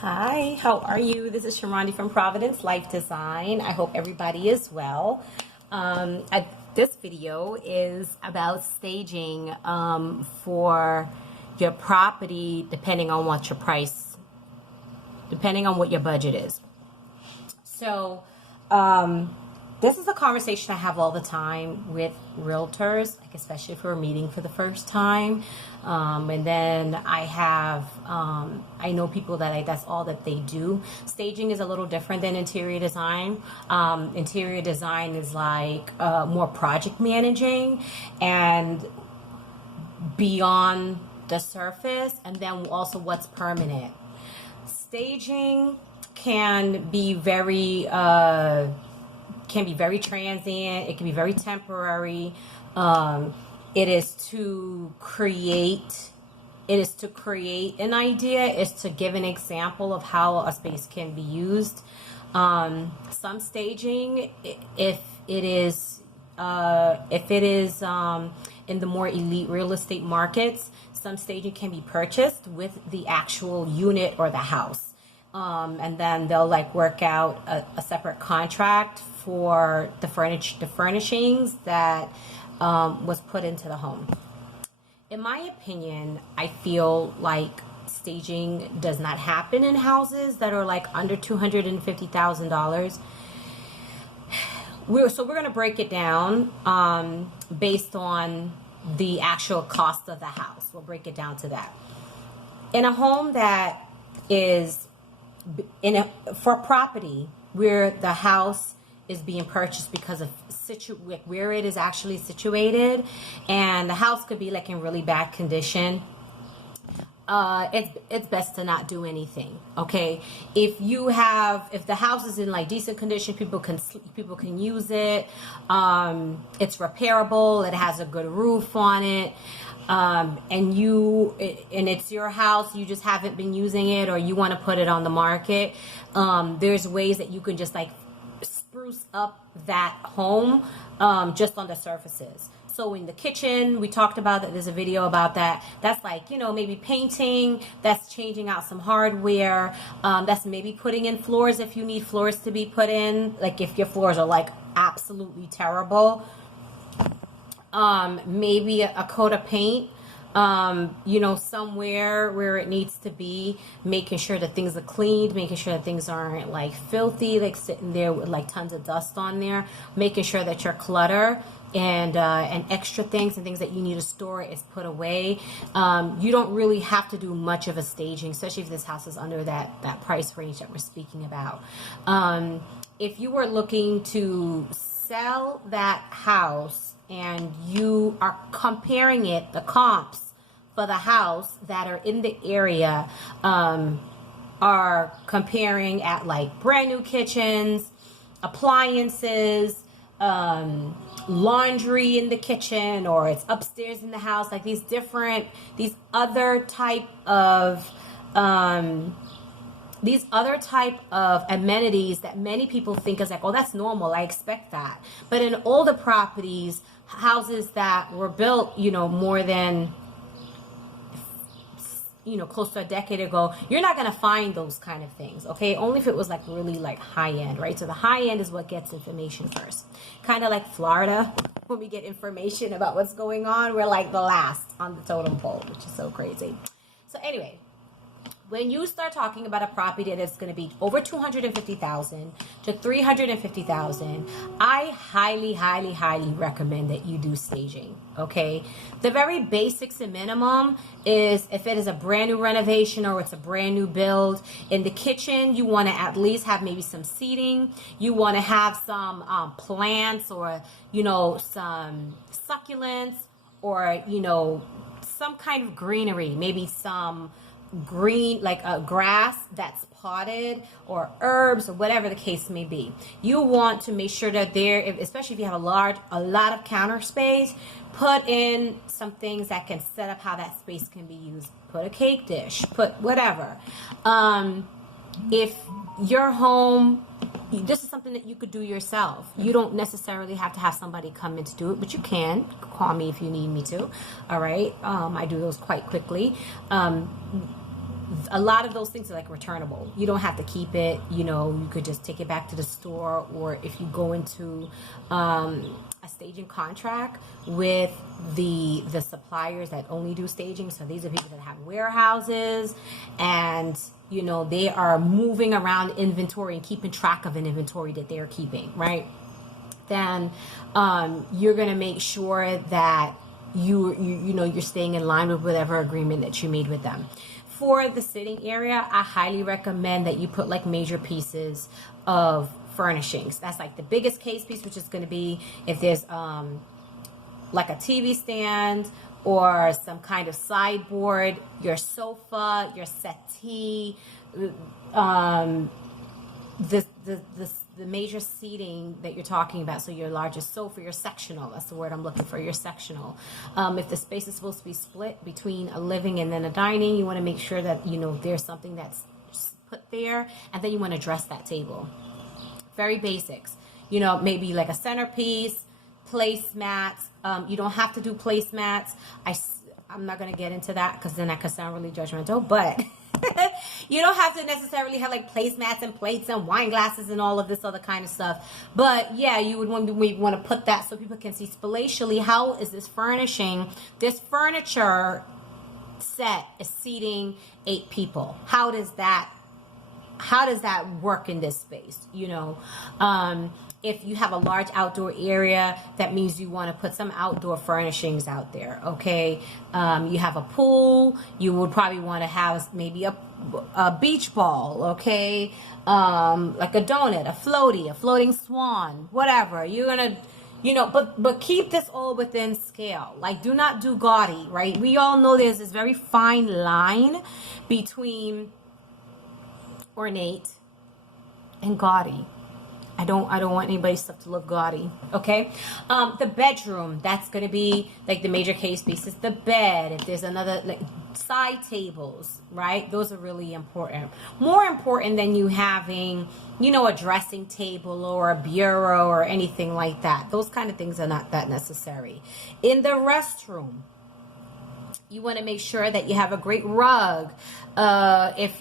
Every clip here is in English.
Hi, how are you? This is Sharandi from Providence Life Design. I hope everybody is well. This video is about staging for your property depending on what depending on what your budget is. So, this is a conversation I have all the time with realtors, like especially if we're meeting for the first time. And then I know people that that's all that they do. Staging is a little different than interior design. Interior design is like more project managing and beyond the surface, and then also what's permanent. Staging can be very transient. It can be very temporary. It is to create an idea. It's to give an example of how a space can be used. Some staging, if it is in the more elite real estate markets, some staging can be purchased with the actual unit or the house. And then they'll like work out a separate contract for the furnishings that was put into the home. In my opinion, I feel like staging does not happen in houses that are like under $250,000. We're going to break it down based on the actual cost of the house. We'll break it down to that. In a home that is for property where the house is being purchased because of where it is actually situated, and the house could be like in really bad condition, it's best to not do anything. Okay, if the house is in like decent condition, people can use it. It's repairable. It has a good roof on it. And it's your house, you just haven't been using it, or you want to put it on the market. There's ways that you can just like spruce up that home just on the surfaces. So in the kitchen, we talked about that. There's a video about that. That's like, maybe painting. That's changing out some hardware. That's maybe putting in floors if you need floors to be put in. Like if your floors are like absolutely terrible. Maybe a coat of paint, somewhere where it needs to be, making sure that things are cleaned, making sure that things aren't like filthy, like sitting there with like tons of dust on there, making sure that your clutter and extra things and things that you need to store is put away. You don't really have to do much of a staging, especially if this house is under that price range that we're speaking about. If you were looking to sell that house, and you are comparing the comps for the house that are in the area are comparing at like brand new kitchens, appliances, laundry in the kitchen, or it's upstairs in the house, like these other type of amenities that many people think is like, oh, that's normal, I expect that. But in older properties, houses that were built, more than, close to a decade ago, you're not going to find those kind of things, okay? Only if it was like really like high end, right? So the high end is what gets information first. Kind of like Florida, when we get information about what's going on, we're like the last on the totem pole, which is so crazy. So anyway, when you start talking about a property that's going to be over $250,000 to $350,000, I highly, highly, highly recommend that you do staging. Okay, the very basics and minimum is if it is a brand new renovation or it's a brand new build. In the kitchen, you want to at least have maybe some seating. You want to have some plants, or some succulents, or some kind of greenery, maybe some green, like a grass that's potted, or herbs, or whatever the case may be. You want to make sure that especially if you have a lot of counter space, put in some things that can set up how that space can be used. Put a cake dish, put whatever. If your home, this is something that you could do yourself. You don't necessarily have to have somebody come in to do it, but you can call me if you need me to. All right, I do those quite quickly. a lot of those things are like returnable. You don't have to keep it. You know, you could just take it back to the store, or if you go into a staging contract with the suppliers that only do staging. So these are people that have warehouses, and you know, they are moving around inventory and keeping track of an inventory that they're keeping, right? Then you're going to make sure that you know, you're staying in line with whatever agreement that you made with them. For the sitting area, I highly recommend that you put like major pieces of furnishings. That's like the biggest case piece, which is going to be if there's like a TV stand or some kind of sideboard, your sofa, your settee, the major seating that you're talking about. So your largest sofa, your sectional, that's the word I'm looking for, your sectional. If the space is supposed to be split between a living and then a dining, you want to make sure that, you know, there's something that's put there, and then you want to dress that table. Very basics, you know, maybe like a centerpiece, placemats. You don't have to do placemats. I'm not going to get into that because then that could sound really judgmental, but you don't have to necessarily have like placemats and plates and wine glasses and all of this other kind of stuff. But yeah, you would want to put that so people can see spatially, how is this furnishing, this furniture set is seating 8 people. How does that work in this space? You know, if you have a large outdoor area, that means you want to put some outdoor furnishings out there, okay? You have a pool, you would probably want to have maybe a beach ball, okay? Like a donut, a floaty, a floating swan, whatever. You're going to, you know, but keep this all within scale. Like, do not do gaudy, right? We all know there's this very fine line between ornate and gaudy. I don't want anybody's stuff to look gaudy, okay? The bedroom, that's going to be like the major case pieces. The bed, if there's another, like side tables, right? Those are really important. More important than you having, you know, a dressing table or a bureau or anything like that. Those kind of things are not that necessary. In the restroom, you want to make sure that you have a great rug. If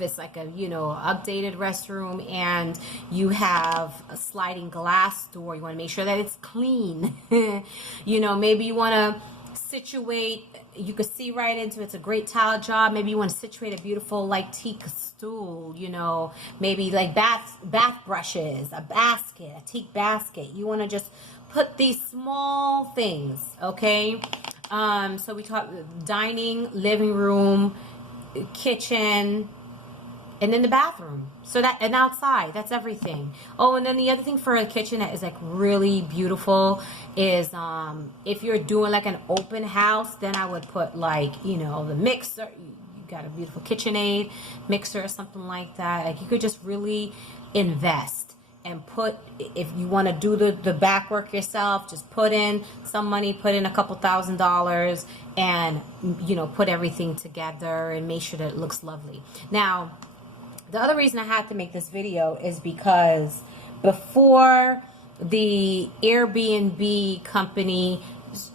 it's like a, you know, updated restroom and you have a sliding glass door, you want to make sure that it's clean. You know, maybe you want to situate, you could see right into it. It's a great tile job. Maybe you want to situate a beautiful like teak stool, you know, maybe like bath brushes, a basket, a teak basket. You want to just put these small things, okay? So we talk dining, living room, kitchen, and then the bathroom. So that, and outside, that's everything. Oh, and then the other thing for a kitchen that is like really beautiful is if you're doing like an open house, then I would put like, you know, the mixer. You got a beautiful KitchenAid mixer or something like that. Like, you could just really invest and put, if you want to do the back work yourself, just put in some money, put in a couple $1,000s, and, you know, put everything together and make sure that it looks lovely. Now, the other reason I had to make this video is because before the Airbnb company,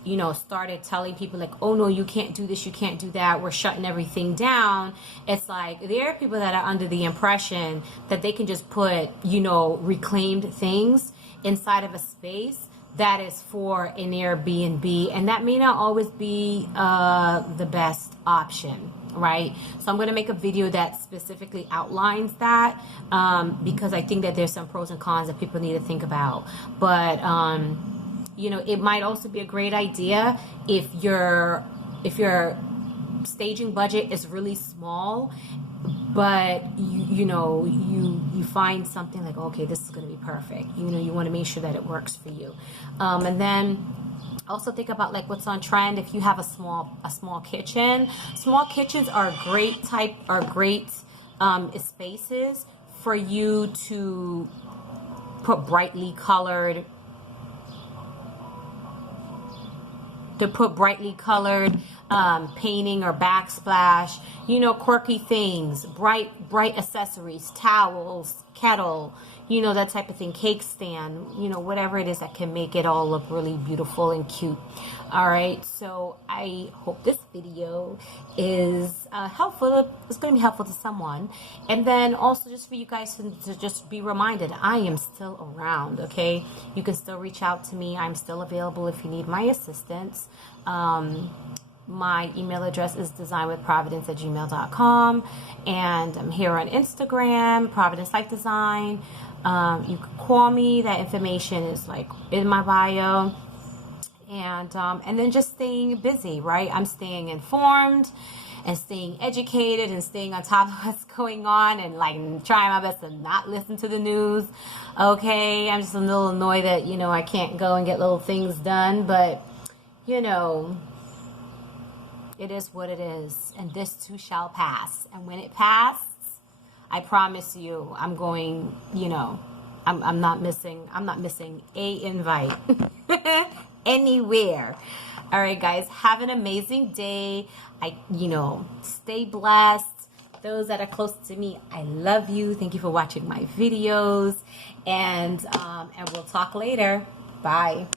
you know, started telling people like, oh no, you can't do this, you can't do that, we're shutting everything down. It's like, there are people that are under the impression that they can just put, you know, reclaimed things inside of a space that is for an Airbnb, and that may not always be the best option, right? So I'm going to make a video that specifically outlines that, because I think that there's some pros and cons that people need to think about. But you know, it might also be a great idea if your staging budget is really small, but you find something like, okay, this is going to be perfect. You know, you want to make sure that it works for you. And then also think about like what's on trend. If you have a small kitchen, small kitchens are great spaces for you to put brightly colored painting or backsplash, you know, quirky things, bright accessories, towels, kettle, you know, that type of thing, cake stand, you know, whatever it is that can make it all look really beautiful and cute. All right, so I hope this video is helpful. It's going to be helpful to someone. And then also just for you guys to just be reminded, I am still around, okay? You can still reach out to me. I'm still available if you need my assistance. My email address is designwithprovidence@gmail.com, and I'm here on Instagram, Providence Life Design. You can call me. That information is like in my bio. And then just staying busy, right? I'm staying informed and staying educated and staying on top of what's going on, and like trying my best to not listen to the news. Okay, I'm just a little annoyed that, you know, I can't go and get little things done, but you know, it is what it is, and this too shall pass. And when it passes, I promise you, I'm going, you know, I'm not missing a invite anywhere. All right, guys, have an amazing day. You know, stay blessed. Those that are close to me, I love you. Thank you for watching my videos, and we'll talk later. Bye.